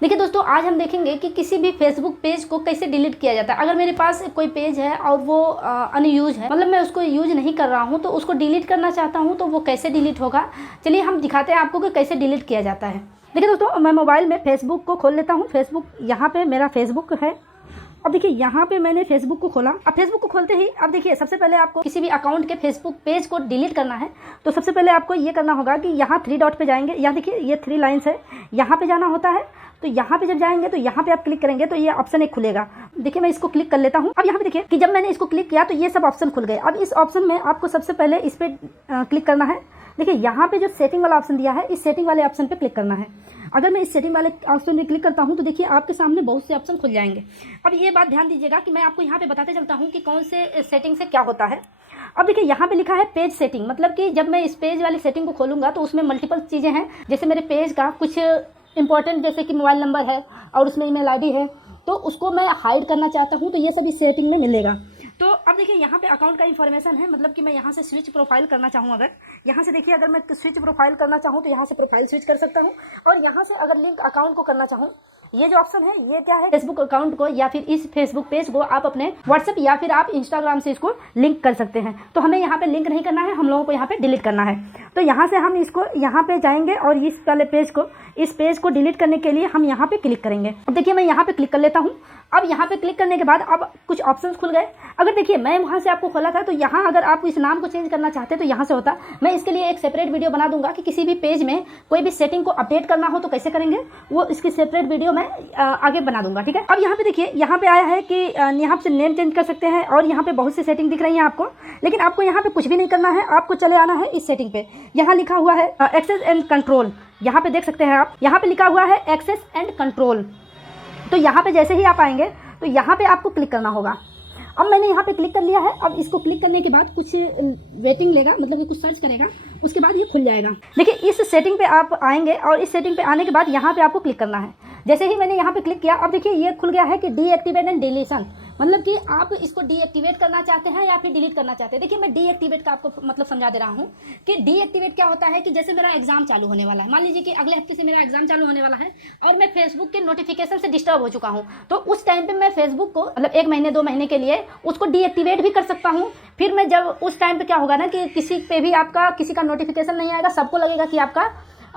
देखिए दोस्तों, आज हम देखेंगे कि किसी भी फेसबुक पेज को कैसे डिलीट किया जाता है। अगर मेरे पास कोई पेज है और वो अनयूज है, मतलब मैं उसको यूज नहीं कर रहा हूँ, तो उसको डिलीट करना चाहता हूँ, तो वो कैसे डिलीट होगा। चलिए हम दिखाते हैं आपको कि कैसे डिलीट किया जाता है। देखिए दोस्तों, मैं मोबाइल में फेसबुक को खोल लेता हूँ। फेसबुक, यहाँ पे मेरा फेसबुक है। अब देखिए यहाँ पे मैंने फेसबुक को खोला। अब फेसबुक को खोलते ही अब देखिए, सबसे पहले आपको किसी भी अकाउंट के फेसबुक पेज को डिलीट करना है, तो सबसे पहले आपको ये करना होगा कि यहाँ 3 डॉट पे जाएंगे। यहाँ देखिए ये 3 लाइन्स है, यहाँ पे जाना होता है। तो यहाँ पे जब जाएंगे तो यहाँ पे आप क्लिक करेंगे तो ये ऑप्शन एक खुलेगा। देखिए मैं इसको क्लिक कर लेता हूँ। अब यहाँ पे देखिए कि जब मैंने इसको क्लिक किया तो ये सब ऑप्शन खुल गए। अब इस ऑप्शन में आपको सबसे पहले इस पे क्लिक करना है। देखिए यहाँ पे जो सेटिंग वाला ऑप्शन दिया है, इस सेटिंग वाले ऑप्शन पे क्लिक करना है। अगर मैं इस सेटिंग वाले ऑप्शन में क्लिक करता हूँ तो देखिए आपके सामने बहुत से ऑप्शन खुल जाएंगे। अब ये बात ध्यान दीजिएगा कि मैं आपको यहाँ पे बताते चलता हूँ कि कौन से सेटिंग से क्या होता है। अब देखिए यहाँ पे लिखा है पेज सेटिंग, मतलब कि जब मैं इस पेज वाली सेटिंग को खोलूँगा तो उसमें मल्टीपल चीज़ें हैं। जैसे मेरे पेज का कुछ इंपॉर्टेंट, जैसे कि मोबाइल नंबर है और उसमें ईमेल आईडी है, तो उसको मैं हाइड करना चाहता हूँ, तो ये सब इस सेटिंग में मिलेगा। तो अब देखिए यहाँ पे अकाउंट का इन्फॉर्मेशन है, मतलब कि मैं यहाँ से स्विच प्रोफाइल करना चाहूँ। अगर यहाँ से देखिए, अगर मैं स्विच प्रोफाइल करना चाहूँ तो यहाँ से प्रोफाइल स्विच कर सकता हूँ। और यहाँ से अगर लिंक अकाउंट को करना चाहूँ, ये जो ऑप्शन है ये क्या है, फेसबुक अकाउंट को या फिर इस फेसबुक पेज को आप अपने व्हाट्सएप या फिर आप इंस्टाग्राम से इसको लिंक कर सकते हैं। तो हमें यहाँ पे लिंक नहीं करना है, हम लोगों को यहाँ पे डिलीट करना है। तो यहाँ से हम इसको यहाँ पे जाएंगे और इस वाले इस पेज को डिलीट करने के लिए हम यहाँ पे क्लिक करेंगे। अब देखिए मैं यहाँ पे क्लिक कर लेता हूँ। अब यहाँ पे क्लिक करने के बाद अब कुछ ऑप्शंस खुल गए। अगर देखिए मैं वहाँ से आपको खोला था, तो यहाँ अगर आप इस नाम को चेंज करना चाहते तो यहाँ से होता। मैं इसके लिए एक सेपरेट वीडियो बना दूंगा कि किसी भी पेज में कोई भी सेटिंग को अपडेट करना हो तो कैसे करेंगे, वो इसकी सेपरेट वीडियो मैं आगे बना दूंगा, ठीक है। अब यहाँ पे देखिए, यहाँ पे आया है कि यहाँ से नेम चेंज कर सकते हैं और यहाँ पे बहुत सी सेटिंग दिख रही है आपको, लेकिन आपको यहाँ पे कुछ भी नहीं करना है। आपको चले आना है इस सेटिंग पे। यहाँ लिखा हुआ है एक्सेस एंड कंट्रोल, यहाँ पे देख सकते हैं आप, यहाँ पे लिखा हुआ है एक्सेस एंड कंट्रोल। तो यहाँ पे जैसे ही आप आएंगे तो यहाँ पे आपको क्लिक करना होगा। अब मैंने यहाँ पे क्लिक कर लिया है। अब इसको क्लिक करने के बाद कुछ वेटिंग लेगा, मतलब कि कुछ सर्च करेगा, उसके बाद ये खुल जाएगा। देखिए इस सेटिंग पे आप आएंगे और इस सेटिंग पे आने के बाद यहाँ पे आपको क्लिक करना है। जैसे ही मैंने यहाँ पे क्लिक किया, अब देखिए ये खुल गया है कि डीएक्टिवेट एंड डिलीशन, मतलब कि आप इसको डीएक्टिवेट करना चाहते हैं या फिर डिलीट करना चाहते हैं। देखिए मैं डीएक्टिवेट का आपको मतलब समझा दे रहा हूँ कि डीएक्टिवेट क्या होता है कि जैसे मेरा एग्जाम चालू होने वाला है, मान लीजिए कि अगले हफ्ते से मेरा एग्जाम चालू होने वाला है और मैं फेसबुक के नोटिफिकेशन से डिस्टर्ब हो चुका हूँ, तो उस टाइम पे मैं फेसबुक को मतलब 1 महीने 2 महीने के लिए उसको डीएक्टिवेट भी कर सकता हूँ। फिर मैं जब उस टाइम पे क्या होगा ना कि किसी पे भी आपका किसी का नोटिफिकेशन नहीं आएगा, सबको लगेगा कि आपका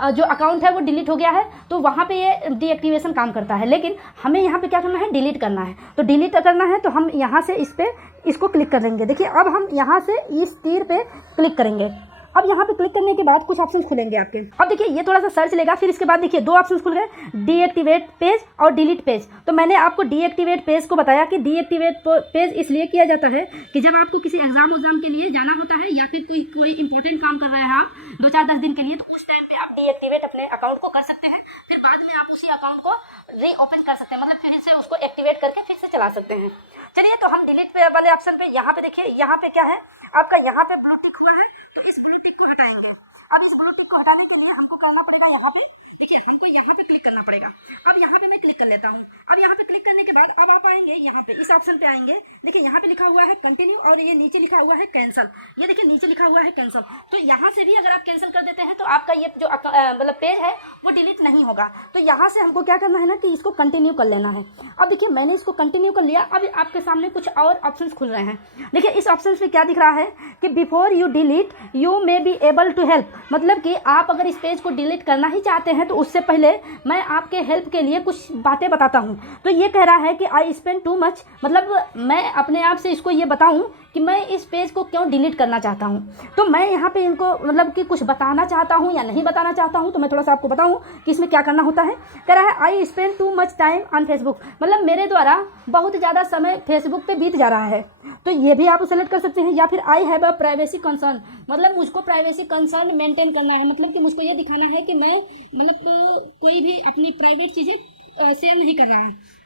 जो अकाउंट है वो डिलीट हो गया है, तो वहाँ पे ये डीएक्टिवेशन काम करता है। लेकिन हमें यहाँ पे क्या करना है, डिलीट करना है। तो डिलीट करना है तो हम यहाँ से इसको क्लिक कर लेंगे। देखिए अब हम यहाँ से इस तीर पे क्लिक करेंगे। अब यहाँ पे क्लिक करने के बाद कुछ ऑप्शंस खुलेंगे आपके। अब देखिए ये थोड़ा सा सर्च लेगा, फिर इसके बाद देखिए 2 ऑप्शंस खुल गए, डीएक्टिवेट पेज और डिलीट पेज। तो मैंने आपको डीएक्टिवेट पेज को बताया कि डीएक्टिवेट पेज इसलिए किया जाता है कि जब आपको किसी एग्जाम के लिए जाना होता है या फिर कोई इंपॉर्टेंट काम कर रहे हैं आप 2-4-10 दिन के लिए, तो उस टाइम पे आप डीएक्टिवेट अपने अकाउंट को कर सकते हैं। फिर बाद में आप उसी अकाउंट को रीओपन कर सकते हैं, मतलब फिर से उसको एक्टिवेट करके फिर से चला सकते हैं। चलिए तो हम डिलीट पे वाले ऑप्शन पे यहाँ पे देखिए, यहाँ पे क्या है आपका, यहाँ पे ब्लू टिक हुआ है, तो इस ब्लू टिक को हटाएंगे। अब इस ब्लू टिक को हटाने के लिए हमको करना पड़ेगा, यहाँ पे देखिए हमको यहाँ पे क्लिक करना पड़ेगा। अब यहाँ पे मैं क्लिक कर लेता हूँ। अब यहाँ पे क्लिक करने के बाद अब आप आएंगे यहाँ पे इस ऑप्शन पे आएंगे। देखिए यहाँ पे लिखा हुआ है कंटिन्यू और ये नीचे लिखा हुआ है कैंसिल। ये देखिए नीचे लिखा हुआ है कैंसिल। तो यहाँ से भी अगर आप कैंसिल कर देते हैं तो आपका ये जो मतलब पेज है वो डिलीट नहीं होगा। तो यहाँ से हमको क्या करना है ना कि इसको कंटिन्यू कर लेना है। अब देखिए मैंने इसको कंटिन्यू कर लिया। अब आपके सामने कुछ और ऑप्शंस खुल रहे हैं। देखिए इस ऑप्शन पे क्या दिख रहा है कि before you delete you may be able to help, मतलब कि आप अगर इस पेज को डिलीट करना ही चाहते हैं तो उससे पहले मैं आपके हेल्प के लिए कुछ बातें बताता हूँ। तो ये कह रहा है कि आई स्पेंड टू मच, मतलब मैं अपने आप से इसको ये बताऊँ कि मैं इस पेज को क्यों डिलीट करना चाहता हूँ। तो मैं यहाँ पे इनको मतलब कि कुछ बताना चाहता हूँ या नहीं बताना चाहता हूँ, तो मैं थोड़ा सा आपको बताऊँ कि इसमें क्या करना होता है। कह रहा है I spend too much time on Facebook, मतलब मेरे द्वारा बहुत ज़्यादा समय फेसबुक पे बीत जा रहा है। तो ये भी आप सेलेक्ट कर सकते हैं। या फिर I have a privacy concern, मतलब मुझको प्राइवेसी कंसर्न मेंटेन करना है, मतलब कि मुझको ये दिखाना है कि मैं मतलब कोई भी अपनी प्राइवेट चीज़ें शेयर नहीं कर रहा है।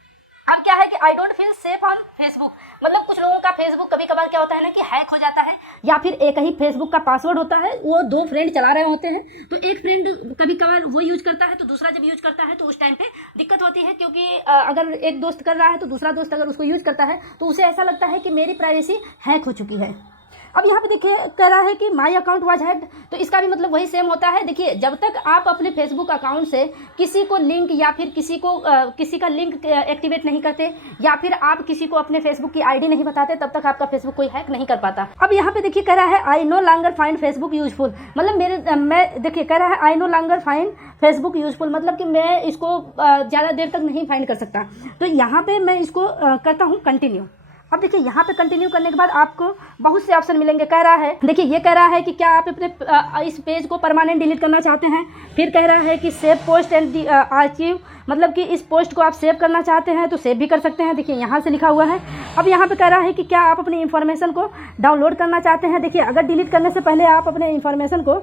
अब क्या है कि I don't feel safe on Facebook, मतलब कुछ लोगों का फेसबुक कभी कभार क्या होता है ना कि हैक हो जाता है, या फिर एक ही फेसबुक का पासवर्ड होता है, वो 2 फ्रेंड चला रहे होते हैं, तो एक फ्रेंड कभी कभार वो यूज करता है तो दूसरा जब यूज करता है तो उस टाइम पे दिक्कत होती है, क्योंकि अगर एक दोस्त कर रहा है तो दूसरा दोस्त अगर उसको यूज करता है तो उसे ऐसा लगता है कि मेरी प्राइवेसी हैक हो चुकी है। अब यहाँ पे देखिए कह रहा है कि माई अकाउंट वाज हैक्ड, तो इसका भी मतलब वही सेम होता है। देखिए जब तक आप अपने फेसबुक अकाउंट से किसी को लिंक या फिर किसी का लिंक एक्टिवेट नहीं करते या फिर आप किसी को अपने फेसबुक की आईडी नहीं बताते, तब तक आपका फेसबुक कोई हैक नहीं कर पाता। अब यहाँ पे देखिए कह रहा है I know longer find Facebook useful, मतलब मैं देखिए कह रहा है I know longer find Facebook useful, मतलब कि मैं इसको ज़्यादा देर तक नहीं फाइंड कर सकता। तो यहाँ पे मैं इसको करता हूँ कंटिन्यू। अब देखिए यहाँ पे कंटिन्यू करने के बाद आपको बहुत से ऑप्शन मिलेंगे। कह रहा है देखिए ये कह रहा है कि क्या आप अपने इस पेज को परमानेंट डिलीट करना चाहते हैं। फिर कह रहा है कि सेव पोस्ट एंड आर्चिव, मतलब कि इस पोस्ट को आप सेव करना चाहते हैं तो सेव भी कर सकते हैं। देखिए यहाँ से लिखा हुआ है। अब यहाँ पे कह रहा है कि क्या आप अपनी इन्फॉर्मेशन को डाउनलोड करना चाहते हैं। देखिए अगर डिलीट करने से पहले आप अपने इन्फॉर्मेशन को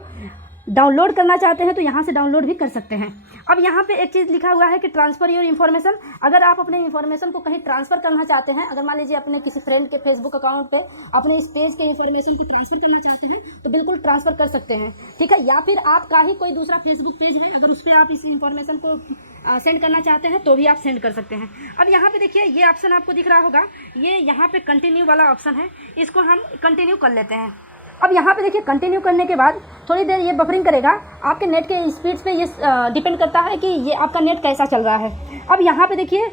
डाउनलोड करना चाहते हैं तो यहाँ से डाउनलोड भी कर सकते हैं। अब यहाँ पे एक चीज़ लिखा हुआ है कि ट्रांसफ़र योर इन्फॉर्मेशन, अगर आप अपने इन्फॉर्मेशन को कहीं ट्रांसफ़र करना चाहते हैं, अगर मान लीजिए अपने किसी फ्रेंड के फेसबुक अकाउंट पे अपने इस पेज के इन्फॉर्मेशन को ट्रांसफ़र करना चाहते हैं तो बिल्कुल ट्रांसफ़र कर सकते हैं, ठीक है। या फिर आपका ही कोई दूसरा फेसबुक पेज है, अगर उस पर आप इस इन्फॉर्मेशन को सेंड करना चाहते हैं तो भी आप सेंड कर सकते हैं। अब यहाँ पे देखिए ये ऑप्शन आपको दिख रहा होगा, ये यहाँ पे कंटिन्यू वाला ऑप्शन है, इसको हम कंटिन्यू कर लेते हैं। अब यहाँ पे देखिए कंटिन्यू करने के बाद थोड़ी देर ये बफरिंग करेगा। आपके नेट के स्पीड पे ये डिपेंड करता है कि ये आपका नेट कैसा चल रहा है। अब यहाँ पे देखिए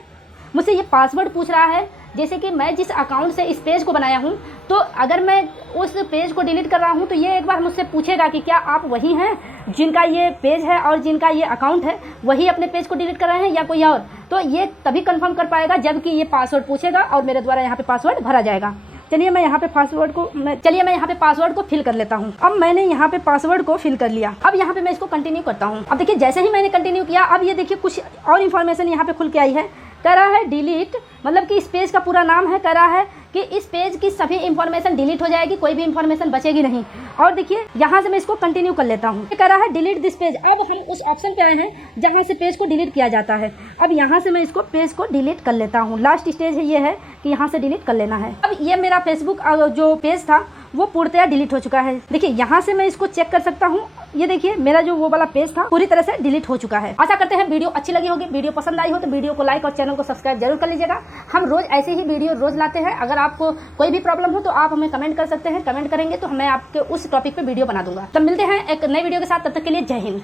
मुझसे ये पासवर्ड पूछ रहा है, जैसे कि मैं जिस अकाउंट से इस पेज को बनाया हूँ, तो अगर मैं उस पेज को डिलीट कर रहा हूँ तो ये एक बार मुझसे पूछेगा कि क्या आप वही हैं जिनका ये पेज है और जिनका ये अकाउंट है, वही अपने पेज को डिलीट कर रहे हैं या कोई और। तो ये तभी कंफर्म कर पाएगा जबकि ये पासवर्ड पूछेगा और मेरे द्वारा यहाँ पे पासवर्ड भरा जाएगा। चलिए मैं यहाँ पे पासवर्ड को फिल कर लेता हूँ। अब मैंने यहाँ पे पासवर्ड को फिल कर लिया। अब यहाँ पे मैं इसको कंटिन्यू करता हूँ। अब देखिए जैसे ही मैंने कंटिन्यू किया, अब ये देखिए कुछ और इन्फॉर्मेशन यहाँ पे खुल के आई है। कह रहा है डिलीट, मतलब कि इस पेज का पूरा नाम है, कह रहा है कि इस पेज की सभी इंफॉर्मेशन डिलीट हो जाएगी, कोई भी इंफॉर्मेशन बचेगी नहीं। और देखिए यहाँ से मैं इसको कंटिन्यू कर लेता हूँ। कह रहा है डिलीट दिस पेज। अब हम उस ऑप्शन पे आए हैं जहाँ से पेज को डिलीट किया जाता है। अब यहाँ से मैं इसको पेज को डिलीट कर लेता हूँ। लास्ट स्टेज है ये है कि यहाँ से डिलीट कर लेना है। अब ये मेरा फेसबुक जो पेज था वो पूर्णतया डिलीट हो चुका है। देखिए यहाँ से मैं इसको चेक कर सकता हूँ। ये देखिए मेरा जो वो वाला पेज था पूरी तरह से डिलीट हो चुका है। आशा करते हैं वीडियो अच्छी लगी होगी। वीडियो पसंद आई हो तो वीडियो को लाइक और चैनल को सब्सक्राइब जरूर कर लीजिएगा। हम रोज ऐसे ही वीडियो रोज लाते हैं। अगर आपको कोई भी प्रॉब्लम हो तो आप हमें कमेंट कर सकते हैं। कमेंट करेंगे तो मैं आपके उस टॉपिक पे वीडियो बना दूंगा। तब मिलते हैं एक नए वीडियो के साथ, तब तक के लिए जय हिंद।